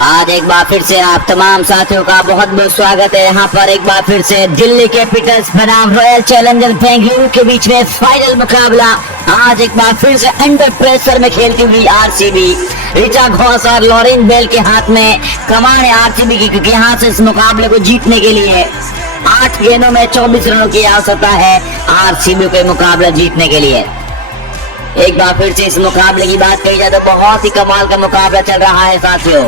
आज एक बार फिर से आप तमाम साथियों का बहुत बहुत स्वागत है। यहाँ पर एक बार फिर से दिल्ली कैपिटल्स बनाम रॉयल चैलेंजर्स बेंगलुरु के बीच में फाइनल मुकाबला। आज एक बार फिर से अंडर प्रेशर में खेलती हुई आरसीबी, रिचा घोष और लॉरेन बेल के हाथ में कमान है आरसीबी की, क्योंकि यहाँ से इस मुकाबले को जीतने के लिए 8 गेंदों में 24 रनों की आवश्यकता है आरसीबी को मुकाबला जीतने के लिए। एक बार फिर से इस मुकाबले की बात कही जाए तो बहुत ही कमाल का मुकाबला चल रहा है साथियों।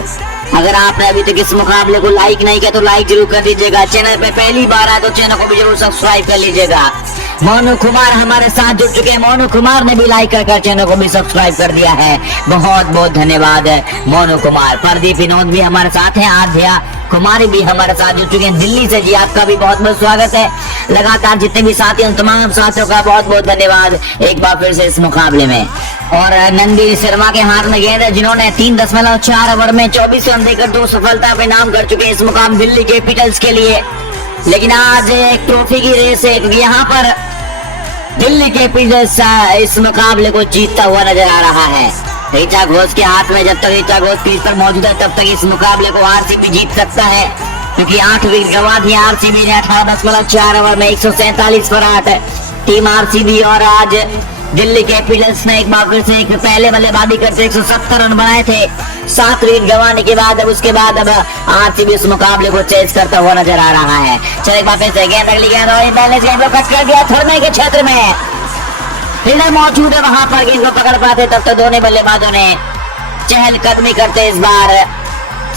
अगर आपने अभी तक इस मुकाबले को लाइक नहीं किया तो लाइक जरूर कर दीजिएगा। चैनल पे पहली बार आए तो चैनल को भी जरूर सब्सक्राइब कर लीजिएगा। मोनू कुमार हमारे साथ जुड़ चुके हैं, मोनू कुमार ने भी लाइक कर चैनल को भी सब्सक्राइब कर दिया है। बहुत बहुत धन्यवाद मोनू कुमार। प्रदीप विनोद भी हमारे साथ हैं, आध्या कुमारी भी हमारे साथ जुड़ चुके हैं दिल्ली से। जी आपका भी बहुत बहुत स्वागत है। लगातार जितने भी साथी हैं तमाम साथियों का बहुत बहुत धन्यवाद एक बार फिर से इस मुकाबले में। और नंदी शर्मा के हाथ में गेंद है, जिन्होंने 3.4 ओवर में 24 रन देकर 2 सफलता पे नाम कर चुके हैं इस मुकाम दिल्ली कैपिटल्स के लिए। लेकिन आज एक ट्रॉफी की रेस है, क्योंकि यहाँ पर दिल्ली कैपिटल्स इस मुकाबले को जीतता हुआ नजर आ रहा है। रिचा घोष के हाथ में जब तक रिचा घोष क्रीज पर मौजूद है तब तक इस मुकाबले को आरसीबी जीत सकता है, क्योंकि 8 विकेट गंवा दिए आरसीबी ने 18.4 ओवर में 147 पर 8 टीम आरसीबी। और आज दिल्ली कैपिटल्स ने एक बार फिर से पहले बल्लेबाजी करते 170 रन बनाए थे 7 विकेट गंवाने के बाद। अब उसके बाद अब आरसीबी इस मुकाबले को चेस करता हुआ नजर आ रहा है। चलो एक बार फिर से गेंद अगली गेंद और बैलेंस गेंद को कट कर दिया थर्ड के क्षेत्र में। फील्डर मौजूद है वहां पर, गेंद को पकड़ पाते तब तो दोनों बल्लेबाजों ने चहलकदमी करते इस बार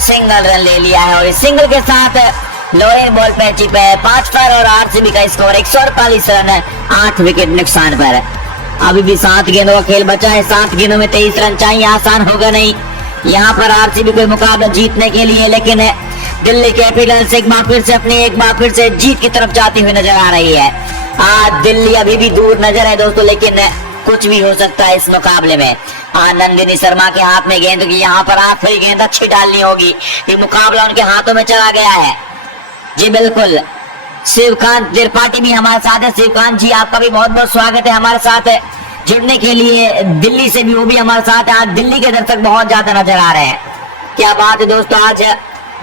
सिंगल रन ले लिया है। और इस सिंगल के साथ लॉरेन बॉल पे चिप है 5 पर और आरसीबी का स्कोर 148 रन 8 विकेट नुकसान पर। अभी भी 7 गेंदों का खेल बचा है, 7 गेंदों में 23 रन चाहिए, आसान होगा नहीं यहाँ पर आरसीबी को मुकाबला जीतने के लिए। लेकिन दिल्ली कैपिटल्स एक बार फिर से जीत की तरफ जाती हुई नजर आ रही है। आज दिल्ली अभी भी दूर नजर है दोस्तों, लेकिन कुछ भी हो सकता है इस मुकाबले में। नंदिनी शर्मा के हाथ में गेंद की यहाँ पर आखिरी गेंद अच्छी डालनी होगी, ये मुकाबला उनके हाथों में चला गया है। जी बिल्कुल, शिवकांत त्रिपाठी भी हमारे साथ है। शिवकांत जी आपका भी बहुत बहुत स्वागत है हमारे साथ जुड़ने के लिए। दिल्ली से भी वो भी हमारे साथ है। आज दिल्ली के दर्शक बहुत ज्यादा नजर आ रहे हैं। क्या बात है दोस्तों, आज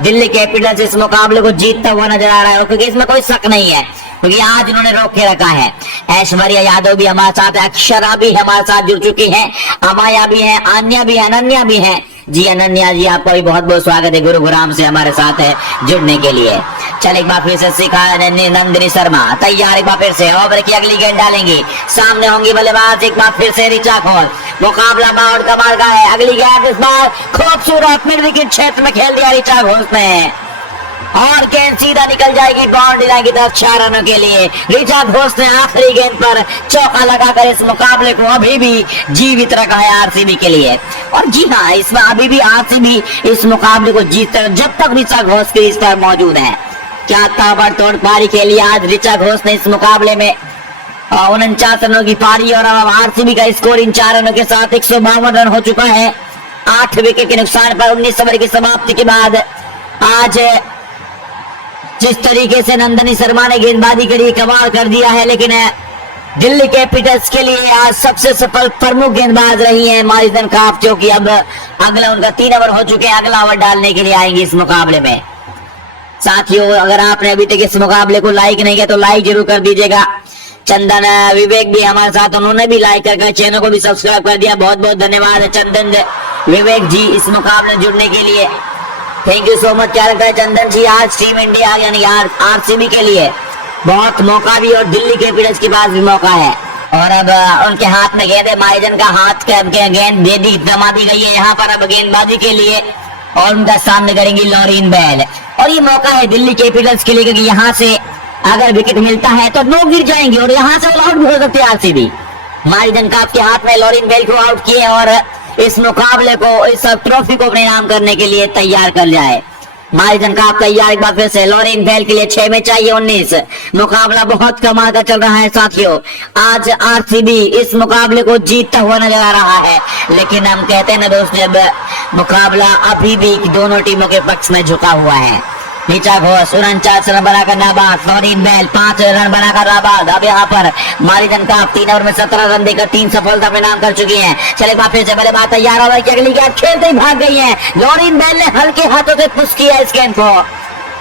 दिल्ली कैपिटल्स इस मुकाबले को जीतता हुआ नजर आ रहा है, क्योंकि इसमें कोई शक नहीं है, क्योंकि आज इन्होंने रोक के रखा है। ऐश्वर्या यादव भी हमारे साथ है, अक्षरा भी हमारे साथ जुड़ चुकी है, अमाया भी है, आन्या भी है, अनन्या भी है। जी अनन्या जी आपका भी बहुत बहुत स्वागत है गुरुग्राम से हमारे साथ है जुड़ने के लिए। चल एक बार फिर से सीखा नंदिनी शर्मा तैयार, एक बार फिर से ओवर की अगली गेंद डालेंगी, सामने होंगी बल्लेबाज एक बार फिर से रिचा घोष। मुकाबला बाउंड कमाल का है, अगली गेंद इस बार खूबसूरत मिड विकेट क्षेत्र में खेल दिया रिचा घोष ने और गेंद सीधा निकल जाएगी बाउंड्री लाइन की तरफ 4 रनों के लिए। रिचा घोष ने आखिरी गेंद पर चौका लगाकर इस मुकाबले को अभी भी जीवित रखा है आरसीबी के लिए। और जी हाँ, इसमें अभी भी आरसीबी इस मुकाबले को जीत कर जब तक रिचा घोष क्रीज पर मौजूद है। क्या ताबड़तोड़ पारी खेली आज रिचा घोष ने इस मुकाबले में 49 रनों की पारी। और अब आरसीबी का स्कोर इन 4 रनों के साथ 152 रन हो चुका है 8 विकेट के नुकसान पर 19 ओवर की समाप्ति के बाद। आज जिस तरीके से नंदिनी शर्मा ने गेंदबाजी करी कमाल कर दिया है, लेकिन दिल्ली कैपिटल्स के लिए आज सबसे सफल प्रमुख गेंदबाज रही है मारिजन काफ, जो कि अब अगला उनका 3 ओवर हो चुके हैं, अगला ओवर डालने के लिए आएंगे इस मुकाबले में। साथियों अगर आपने अभी तक इस मुकाबले को लाइक नहीं किया तो लाइक जरूर कर दीजिएगा। चंदन विवेक भी हमारे साथ, उन्होंने भी लाइक करके चैनल को भी सब्सक्राइब कर दिया। बहुत बहुत धन्यवाद चंदन विवेक जी इस मुकाबले जुड़ने के लिए। Thank you so much. क्या लगता है चंदन जी, आज टीम इंडिया यानी आरसीबी के लिए बहुत मौका भी और दिल्ली कैपिटल्स के पास भी मौका है। और अब उनके हाथ में गेंद है, मारिजन का हाथ गेंद दे दी जमा दी गई है यहाँ पर अब गेंदबाजी के लिए, और उनका सामने करेंगी लॉरेन बेल। और ये मौका है दिल्ली कैपिटल्स के लिए, क्योंकि यहाँ से अगर विकेट मिलता है तो 9 गिर जाएंगे और यहाँ से आउट भी हो सकती है आरसीबी। मारिजन का आपके हाथ में लॉरेन बेल को आउट किए और इस मुकाबले को इस ट्रॉफी को अपने नाम करने के लिए तैयार कर जाए। मारिजन का आप तैयार एक बार फिर से लॉरेन बेल के लिए 6 में चाहिए 19। मुकाबला बहुत कमाल का चल रहा है साथियों। आज आरसीबी इस मुकाबले को जीतता हुआ नजर आ रहा है, लेकिन हम कहते हैं ना दोस्त, जब मुकाबला अभी भी दोनों टीमों के पक्ष में झुका हुआ है, नीचा घोष 49 रन बनाकर नाबाद, फ्लोरिन बेल 5 रन बनाकर नाबाद। अब यहाँ पर मारिजन का 3 ओवर में 17 रन देकर 3 सफलता अपने नाम कर चुकी है। चले फिर से बल्लेबाज तैयार ओवर की अगली गेंद खेलते ही भाग गई है। फ्लोरिन बेल ने हल्के हाथों से पुश किया इस गेंद को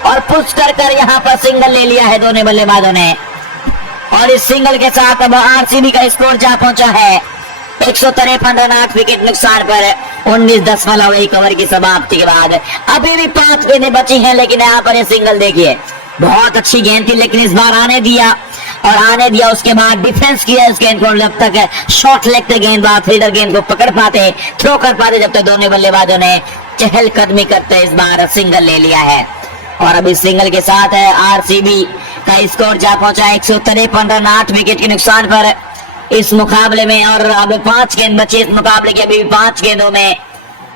और पुश कर यहाँ पर सिंगल ले लिया है दोनों बल्लेबाजों ने। और इस सिंगल के साथ अब आरसीबी का स्कोर जा पहुंचा है 153 रन 8 विकेट नुकसान पर 19.1 ओवर की समाप्ति के बाद। अभी भी 5 गेंदें बची हैं, लेकिन यहाँ पर ये सिंगल देखिए, बहुत अच्छी गेंद थी लेकिन इस बार आने दिया उसके बाद डिफेंस किया इस गेंद को। जब तक शॉट लगते गेंदबाज फील्डर गेंद को पकड़ पाते, थ्रो कर पाते, जब तक दोनों बल्लेबाजों ने चहलकदमी करते इस बार सिंगल ले लिया है। और अभी सिंगल के साथ आरसीबी का स्कोर जा पहुंचा 153 रन 8 विकेट के नुकसान पर इस मुकाबले में। और अब 5 गेंद बची इस मुकाबले की, अभी 5 गेंदों में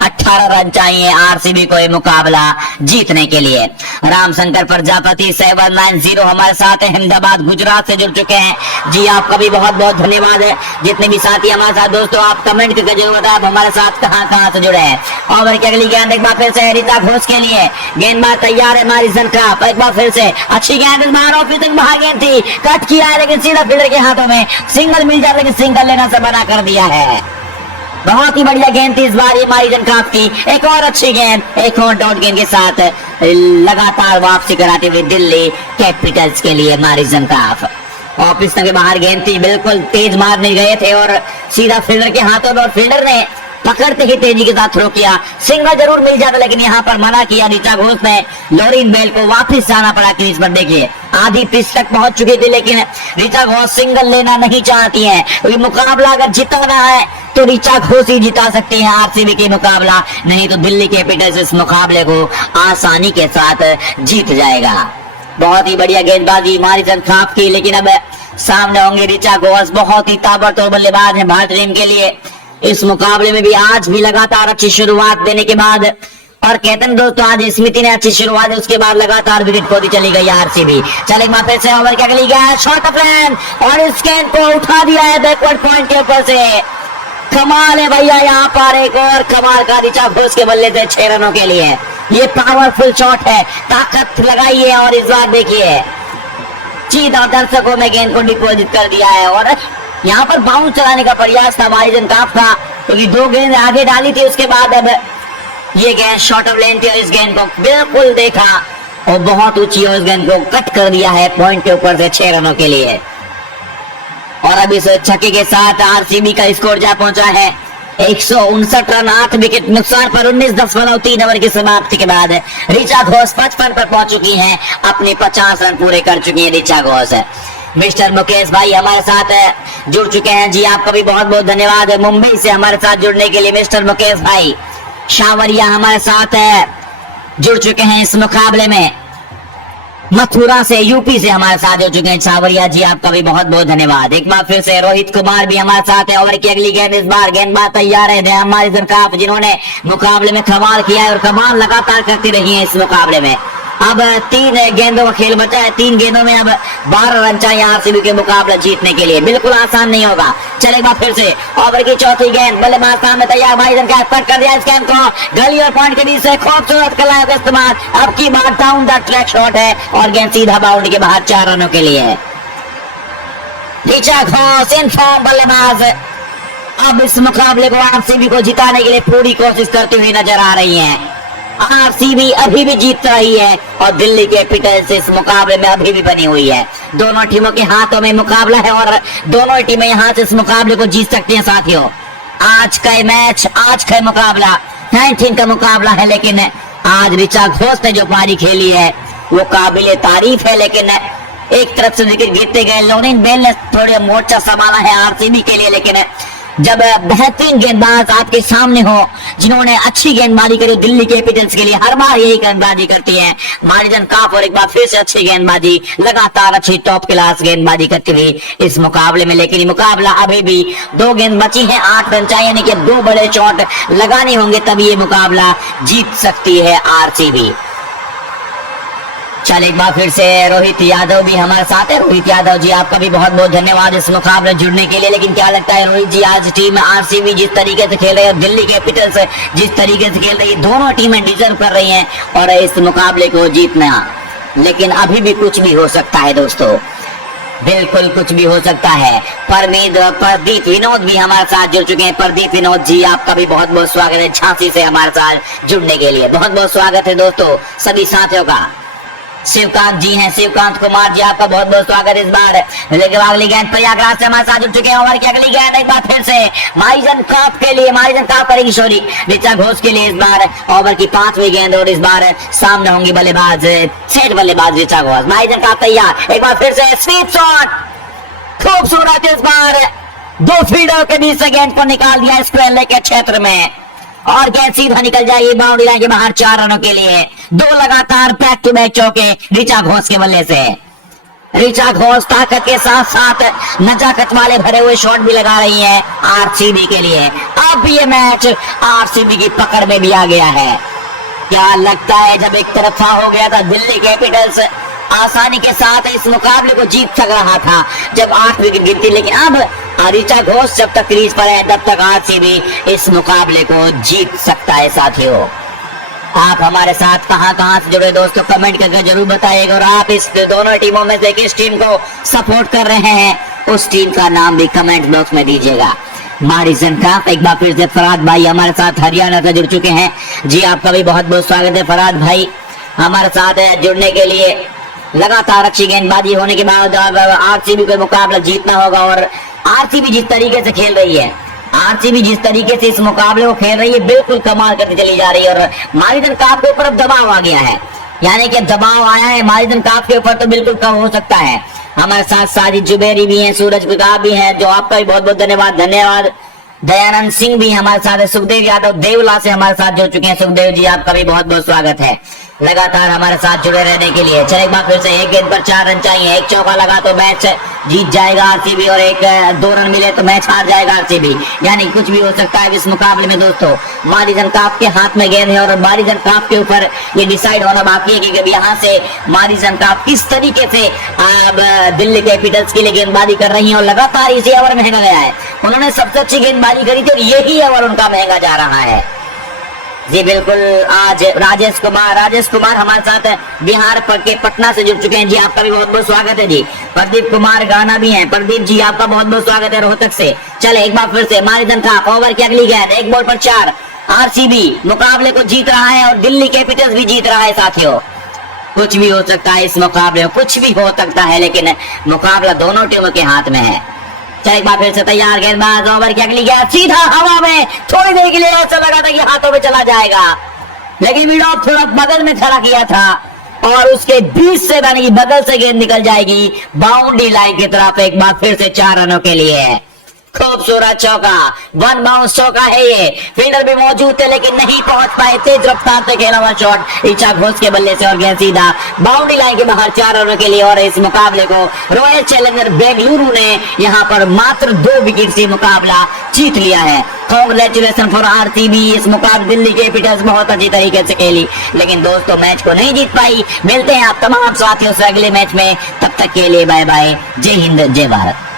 18 रन चाहिए आरसीबी को ये मुकाबला जीतने के लिए। रामशंकर प्रजापति 790 हमारे साथ अहमदाबाद गुजरात से जुड़ चुके हैं। जी आपका भी बहुत बहुत धन्यवाद है। जितने भी साथी हमारे साथ दोस्तों, आप कमेंट करके जरूर बताएं आप हमारे साथ कहां से जुड़े हैं। ओवर की अगली गेंद एक बार फिर से रीता घोष के लिए, गेंदबाज तैयार है मारिसन का। एक बार फिर से अच्छी गेंद बाहर गेंद थी, कट किया है लेकिन सीधा फील्डर के हाथों में सिंगल मिल जाता, लेकिन सिंगल लेना से मना कर दिया है। बहुत ही बढ़िया गेंद थी इस बार ये मारिजन काफ की। एक और अच्छी गेंद, एक और डॉट गेंद के साथ लगातार वापसी कराते हुए दिल्ली कैपिटल्स के लिए मारिजन काफ। ऑफिस के बाहर गेंद थी, बिल्कुल तेज मारने गए थे और सीधा फील्डर के हाथों में, और फील्डर ने पकड़ते ही तेजी के साथ थ्रो किया। सिंगल जरूर मिल जाता लेकिन यहाँ पर मना किया ऋचा घोष ने। फ्लोरिन बेल को वापस जाना पड़ा क्रीज पर। देखिए आधी पिच तक पहुंच चुकी थी लेकिन ऋचा घोष सिंगल लेना नहीं चाहती है, क्योंकि मुकाबला अगर जिताना है तो ऋचा घोष ही जिता सकती है आरसीबी के मुकाबला, नहीं तो दिल्ली कैपिटल्स इस मुकाबले को आसानी के साथ जीत जाएगा। बहुत ही बढ़िया गेंदबाजी मारिसन काफ की, लेकिन अब सामने होंगे ऋचा घोष। बहुत ही ताबड़तोड़ बल्लेबाज है भारतीय टीम के लिए। इस मुकाबले में भी आज भी लगातार अच्छी शुरुआत देने के बाद, और कहते हैं दोस्तों आज स्मिति ने अच्छी शुरुआत है, उसके बाद लगातार विकेट खोती चली गई आरसीबी। चले एक फिर से ओवर की अगली गेंद, शॉर्ट ऑफ लेंथ, और इस गेंद को उठा दिया है बैकवर्ड पॉइंट के ऊपर से। कमाल है भैया, यहाँ पर एक और कमाल का ऋचा घोष के बल्ले से 6 रनों के लिए। ये पावरफुल शॉट है, ताकत लगाई है, और इस बार देखिए सीधा दर्शकों में गेंद को डिपॉजिट कर दिया है। और यहाँ पर बाउंस चलाने का प्रयास था मारिजन काफ का, क्योंकि 2 गेंद आगे डाली थी, उसके बाद अब ये गेंद शॉर्ट ऑफ लेंथ थी और इस गेंद को बिल्कुल देखा और बहुत ऊंची और इस गेंद को कट कर दिया है पॉइंट के ऊपर से 6 रनों के लिए। और अब इस छक्के के साथ आरसीबी का स्कोर जा पहुंचा है 159 रन 8 विकेट नुकसान पर 19.3 ओवर की समाप्ति के बाद ऋचा घोष 55 पर पहुंच चुकी हैं, अपने 50 रन पूरे कर चुकी हैं ऋचा घोष। मिस्टर मुकेश भाई हमारे साथ जुड़ चुके हैं। जी आपका भी बहुत बहुत धन्यवाद है मुंबई से हमारे साथ जुड़ने के लिए। मिस्टर मुकेश भाई शावरिया हमारे साथ जुड़ चुके हैं इस मुकाबले में। मथुरा से यूपी से हमारे साथ जुड़ चुके हैं शावरिया जी, आपका भी बहुत बहुत धन्यवाद। एक बार फिर से रोहित कुमार भी हमारे साथ है। ओवर की अगली गेंद, इस बार गेंदबाज तैयार है मारिसन काफ, जिन्होंने मुकाबले में कमाल किया है और कमाल लगातार करती रही है इस मुकाबले में। अब 3 गेंदों का खेल बचा है, 3 गेंदों में अब 12 रन चाहिए आरसीबी के मुकाबला जीतने के लिए। बिल्कुल आसान नहीं होगा। चले एक बार फिर से ओवर की चौथी गेंद, बल्लेबाज सामने तैयार, मारिजन का कट कर दिया इस गेंद को, गली और पॉइंट के बीच से खूबसूरत कलाओं का इस्तेमाल। अब की बार डाउन द ट्रैक शॉट है और गेंद सीधा बाउंड्री के बाहर 4 रनों के लिए। ऋचा घोष इन फॉर्म बल्लेबाज अब इस मुकाबले को आरसीबी को जिताने के लिए पूरी कोशिश करती हुई नजर आ रही है। आरसीबी अभी भी जीत रही है और दिल्ली कैपिटल्स इस मुकाबले में अभी भी बनी हुई है। दोनों टीमों के हाथों में मुकाबला है और दोनों टीमें यहाँ से इस मुकाबले को जीत सकती हैं साथियों। आज का मैच, आज का मुकाबला 19 का मुकाबला है, लेकिन आज ऋचा घोष ने जो पारी खेली है वो काबिले तारीफ है। लेकिन एक तरफ से विकेट गिरते गए, फ्लोरिन बेल ने थोड़े मोर्चा संभाला है आरसीबी के लिए, लेकिन जब बेहतरीन गेंदबाज आपके सामने हो, जिन्होंने अच्छी गेंदबाजी करी, दिल्ली कैपिटल्स के लिए हर बार यही गेंदबाजी करती है मारिजन काफ, और एक बार फिर से अच्छी गेंदबाजी, लगातार अच्छी टॉप क्लास गेंदबाजी करती हुई इस मुकाबले में। लेकिन मुकाबला अभी भी 2 गेंद बची हैं, 8 रन चाहिए, यानी कि 2 बड़े चौट लगाने होंगे तभी ये मुकाबला जीत सकती है आरसीबी। चल एक बार फिर से रोहित यादव भी हमारे साथ है। रोहित यादव जी आपका भी बहुत बहुत धन्यवाद इस मुकाबले जुड़ने के लिए। लेकिन क्या लगता है रोहित जी, आज टीम आरसीबी जिस तरीके से खेल रही है, दिल्ली कैपिटल्स जिस तरीके से खेल रही है, दोनों टीमें डिजर्व कर रही हैं और इस मुकाबले को जीतना। लेकिन अभी भी कुछ भी हो सकता है दोस्तों, बिल्कुल कुछ भी हो सकता है। प्रदीप विनोद भी हमारे साथ जुड़ चुके हैं। प्रदीप विनोद जी आपका भी बहुत बहुत स्वागत है झांसी से हमारे साथ जुड़ने के लिए। बहुत बहुत स्वागत है दोस्तों सभी साथियों का। शिवकांत जी हैं, शिवकांत कुमार जी आपका बहुत बहुत स्वागत इस बार। लेकिन अगली गेंद प्रयागराज से हमारे साथ जुड़ चुके हैं। ओवर की अगली गेंद एक बार फिर से मारिजन काफ के लिए, मारिजन काफ करेगी सॉरी ऋचा घोष के लिए इस बार ओवर की 5वीं गेंद और इस बार सामने होंगी बल्लेबाज सेट बल्लेबाज ऋचा घोष। मारिजन काफ तैयार, एक बार फिर से स्वीप शॉट खूबसूरत इस बार 2 फील्डर के बीच से गेंद को निकाल दिया स्क्वायर लेग के क्षेत्र में और गेंद सीधा निकल जाएगी बाउंड्री लाइन के बाहर 4 रनों के लिए। 2 लगातार बैक टू बैक चौके ऋचा घोष के बल्ले से। ऋचा घोष ताकत के साथ साथ नजाकत वाले भरे हुए शॉट भी लगा रही है आरसीबी के लिए। अब ये मैच आरसीबी की पकड़ में भी आ गया है। क्या लगता है जब एक तरफा हो गया था दिल्ली कैपिटल्स आसानी के साथ इस मुकाबले को जीत सक रहा था जब 8 विकेट गिरती, लेकिन अब ऋचा घोष जब तक क्रीज पर है तब तक आरसीबी इस मुकाबले को जीत सकता है। साथियों आप हमारे साथ कहां से जुड़े दोस्तों कमेंट करके जरूर बताइएगा और आप इस दोनों टीमों में से किस टीम को सपोर्ट कर रहे हैं उस टीम का नाम भी कमेंट बॉक्स में दीजिएगा। मारिजन काफ एक बार फिर से फरहाद भाई हमारे साथ हरियाणा से जुड़ चुके हैं। जी आपका भी बहुत बहुत स्वागत है फरहाद भाई हमारे साथ जुड़ने के लिए। लगातार अच्छी गेंदबाजी होने के बाद आरसीबी को मुकाबला जीतना होगा और आरसीबी जिस तरीके से खेल रही है, आरसीबी जिस तरीके से इस मुकाबले को खेल रही है बिल्कुल कमाल करके चली जा रही है और मारिजन काफ के ऊपर अब दबाव आ गया है, यानी कि दबाव आया है मारिजन काफ के ऊपर तो बिल्कुल कम हो सकता है। हमारे साथ साजिद जुबेरी भी हैं, सूरज प्रताप भी हैं, जो आपका भी बहुत बहुत धन्यवाद। दयानंद सिंह भी हमारे साथ है। सुखदेव यादव देवला से हमारे साथ जुड़ चुके हैं। सुखदेव जी आपका भी बहुत बहुत स्वागत है लगातार हमारे साथ जुड़े रहने के लिए। चले एक बार फिर से एक गेंद पर 4 रन चाहिए, एक चौका लगा तो मैच जीत जाएगा आरसीबी और 2 रन मिले तो मैच हार जाएगा आरसीबी, यानी कुछ भी हो सकता है इस मुकाबले में दोस्तों। मारिजन काफ के हाथ में गेंद है और मारिजन काफ के ऊपर ये डिसाइड होना बाकी है कि यहाँ से मारिजन काफ किस तरीके से अब दिल्ली कैपिटल्स के लिए गेंदबाजी कर रही है और लगातार इसी ओवर महंगा गया है। उन्होंने सबसे अच्छी गेंदबाजी करी थी और यही ओवर उनका महंगा जा रहा है। जी बिल्कुल। आज राजेश कुमार हमारे साथ बिहार के पटना से जुड़ चुके हैं। जी आपका भी बहुत बहुत स्वागत है। जी प्रदीप कुमार गाना भी है। प्रदीप जी आपका बहुत बहुत स्वागत है रोहतक से। चले एक बार फिर से मारिजन काफ ओवर की अगली गेंद, 1 बॉल पर 4। आरसीबी मुकाबले को जीत रहा है और दिल्ली कैपिटल्स भी जीत रहा है। साथियों कुछ भी हो सकता है इस मुकाबले में, कुछ भी हो सकता है, लेकिन मुकाबला दोनों टीमों के हाथ में है। चल एक बार फिर से तैयार गेंदबाज ओवर की अगली गेंद सीधा हवा में, थोड़ी देर के लिए ऐसा लगा था कि हाथों में चला जाएगा, लेकिन विडॉप थोड़ा बगल में खड़ा किया था और उसके बीच से यानी कि बगल से गेंद निकल जाएगी बाउंड्री लाइन की तरफ। एक बार फिर से 4 रनों के लिए खूबसूरत चौका, 1 बाउंस चौका है ये। फील्डर भी मौजूद थे लेकिन नहीं पहुंच पाए, तेज रफ्तार से खेला हुआ शॉट ऋचा घोष के बल्ले से और गेंद सीधा बाउंड्री लाइन के बाहर 4 रनों के लिए। और इस मुकाबले को रॉयल चैलेंजर बेंगलुरु ने यहां पर मात्र 2 विकेट से मुकाबला जीत लिया है। Congratulation for RCB. इस मुकाबले दिल्ली कैपिटल्स बहुत अच्छी तरीके से खेली लेकिन दोस्तों मैच को नहीं जीत पाई। मिलते हैं आप तमाम साथियों से अगले मैच में, तब तक के लिए बाय बाय। जय हिंद जय भारत।